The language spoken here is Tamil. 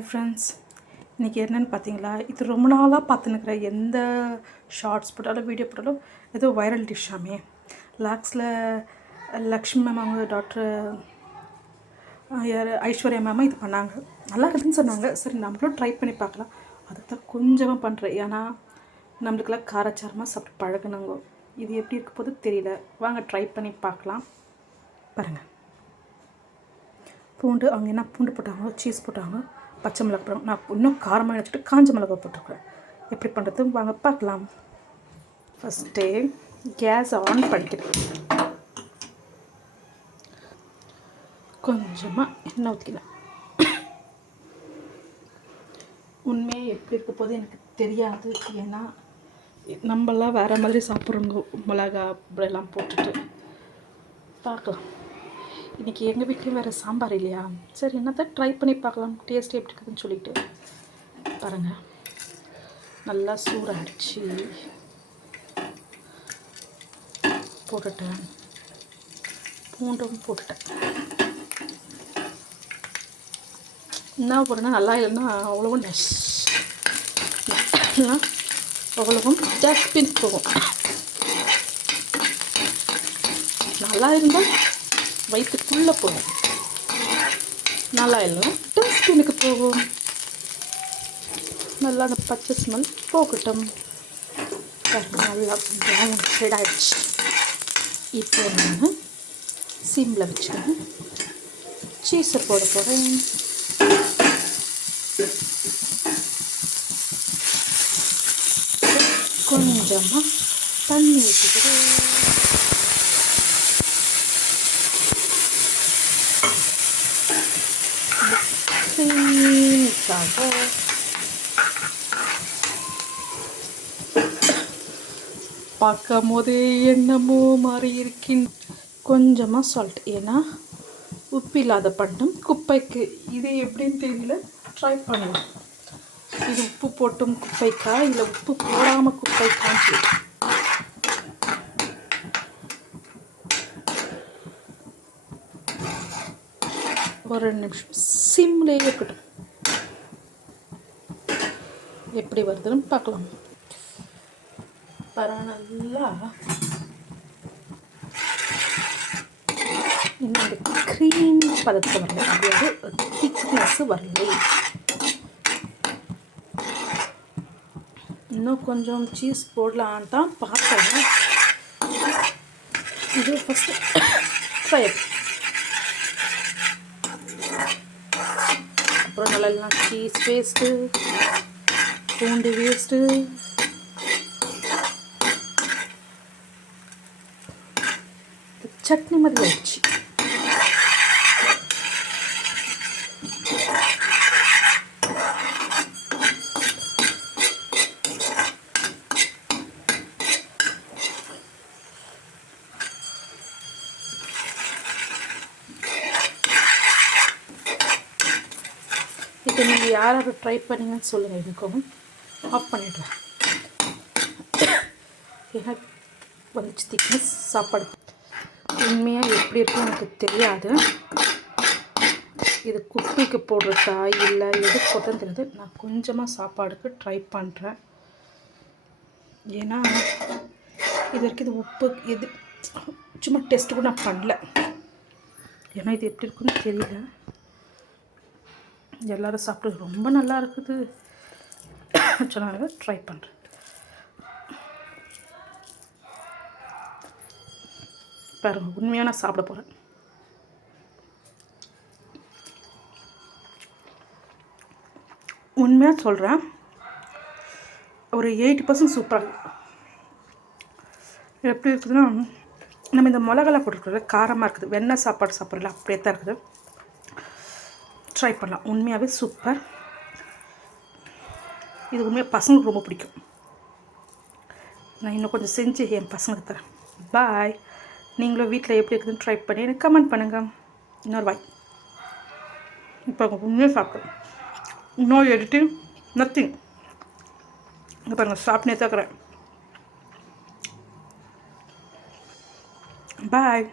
ஹாய் ஃப்ரெண்ட்ஸ், இன்றைக்கி என்னென்னு பார்த்தீங்களா, இது ரொம்ப நாளாக பார்த்துன்னுக்குறேன். எந்த ஷார்ட்ஸ் போட்டாலும் வீடியோ போட்டாலும் ஏதோ வைரல் டிஷ்ஷாமே. லாக்ஸில் லக்ஷ்மி மேம் அவங்க டாக்டர் யார் ஐஸ்வர்யா மேம் இது பண்ணாங்க. நல்லா இருக்குதுன்னு சொன்னாங்க. சரி நம்மளும் ட்ரை பண்ணி பார்க்கலாம். அதை தான் கொஞ்சமாக பண்ணுறேன். ஏன்னா நம்மளுக்கெல்லாம் காரச்சாரமாக சாப்பிட்டு பழகுனாங்க. இது எப்படி இருக்க போது தெரியல. வாங்க ட்ரை பண்ணி பார்க்கலாம். பாருங்கள், பூண்டு அவங்க என்ன பூண்டு போட்டாங்க, சீஸ் போட்டாங்க, பச்சை மிளகா போட்டாங்க. நான் இன்னும் காரமாக வச்சுட்டு காஞ்ச மிளகா போட்டுருக்குறேன். எப்படி பண்ணுறது வாங்க பார்க்கலாம். ஃபஸ்ட்டு கேஸ் ஆன் பண்ணிக்கிறேன். கொஞ்சமாக எண்ணெய் ஊற்றிக்கலாம். உண்மையே எப்படி இருக்க போது எனக்கு தெரியாது. ஏன்னா நம்மளாம் வேறு மாதிரி சாப்பிட்றோங்க. மிளகா இப்படியெல்லாம் போட்டுட்டு பார்க்கலாம். இன்றைக்கி எங்கள் வீட்லேயும் வேறு சாம்பார் இல்லையா, சரி என்னத்தான் ட்ரை பண்ணி பார்க்கலாம் டேஸ்ட் எப்படி இருக்குதுன்னு சொல்லிட்டு. பாருங்கள், நல்லா சூடாகிடுச்சு. போட்டுட்டேன், பூண்டும் போட்டுட்டேன். என்ன போடுறேன்னா நல்லா இல்லைன்னா அவ்வளோவும் அவ்வளவும் டஸ்ட்பின் போகும். நல்லா இருந்தால் வயிற்றுக்குள்ளே போகும், நல்லா இல்லைன்னா டஸ்ட்பினுக்கு போகும். நல்லா அந்த பச்சை ஸ்மெல் போகட்டும். நல்லா ப்ரௌன் ஷேட் ஆகிடுச்சு. இப்போ நான் சிம்மில் வச்சுக்கணும். சீஸை போட போகிறேன். கொஞ்சமாக தண்ணி ஊற்றிக்கிறேன். பார்க்கும் போது என்னமோ மாறி இருக்கின். கொஞ்சமாக சால்ட், ஏன்னா உப்பு இல்லாத பண்டம் குப்பைக்கு. இது எப்படின்னு தெரியல, ட்ரை பண்ணுவோம். இது உப்பு போட்டும் குப்பைக்கா இல்லை உப்பு போடாமல் குப்பைக்கான்னு சொல்லி. ஒரு 2 நிமிஷம் சிம்லேயே இருக்கட்டும். எப்படி வருதுன்னு பார்க்கலாம். நல்லா இன்னும் அந்த க்ரீம் பதத்தை வரல, அதாவது திக்னஸ் வரல. இன்னும் கொஞ்சம் சீஸ் போடலான்னு தான் பார்த்தேன். இது ஃபஸ்ட்டு ஃப்ரை. அப்புறம் நல்லா சீஸ் வேஸ்ட்டு, பூண்டு வேஸ்ட்டு, சட்னி மாதிரி ஆயிடுச்சு. இப்போ நீங்கள் யாராவது ட்ரை பண்ணிங்கன்னு சொல்லுங்கள். எனக்கும் ஆஃப் பண்ணிடுறேன். ஏன்னா வந்துச்சு திக்னஸ். சாப்பாடு உண்மையாக எப்படி இருக்கும் எனக்கு தெரியாது. இது குப்பிக்கு போடுறதா இல்லை எது போட்டோன்னு தெரியாது. நான் கொஞ்சமாக சாப்பாடுக்கு ட்ரை பண்ணுறேன். ஏன்னா இது வரைக்கும் இது உப்பு எது சும்மா டெஸ்ட்டு கூட நான் பண்ணல. ஏன்னா இது எப்படி இருக்குன்னு தெரியல. எல்லோரும் சாப்பிட்டு ரொம்ப நல்லா இருக்குது சொன்னாங்க. ட்ரை பண்ணுறேன். பாருங்கள், உண்மையாக நான் சாப்பிட போகிறேன். உண்மையாக சொல்கிறேன், ஒரு 80% சூப்பராக. எப்படி இருக்குதுன்னா, நம்ம இந்த மிளகாலாம் போட்டுருக்குறது காரமாக இருக்குது. வெண்ணெய் சாப்பாடு சாப்பிட்றல அப்படியே தான் இருக்குது. ட்ரை பண்ணலாம். உண்மையாகவே சூப்பர். இது உண்மையாக பசங்களுக்கு ரொம்ப பிடிக்கும். நான் இன்னும் கொஞ்சம் செஞ்சு என் பசங்களுக்கு தரேன். பாய். நீங்களும் வீட்டில் எப்படி இருக்குதுன்னு ட்ரை பண்ணி எனக்கு கமெண்ட் பண்ணுங்கள். இன்னொரு பாய். இப்போ உண்மையாக சாப்பிட்றேன். No editing, nothing. இங்கே பாருங்கள், சாப்பிட்டே தாக்குறேன். பாய்.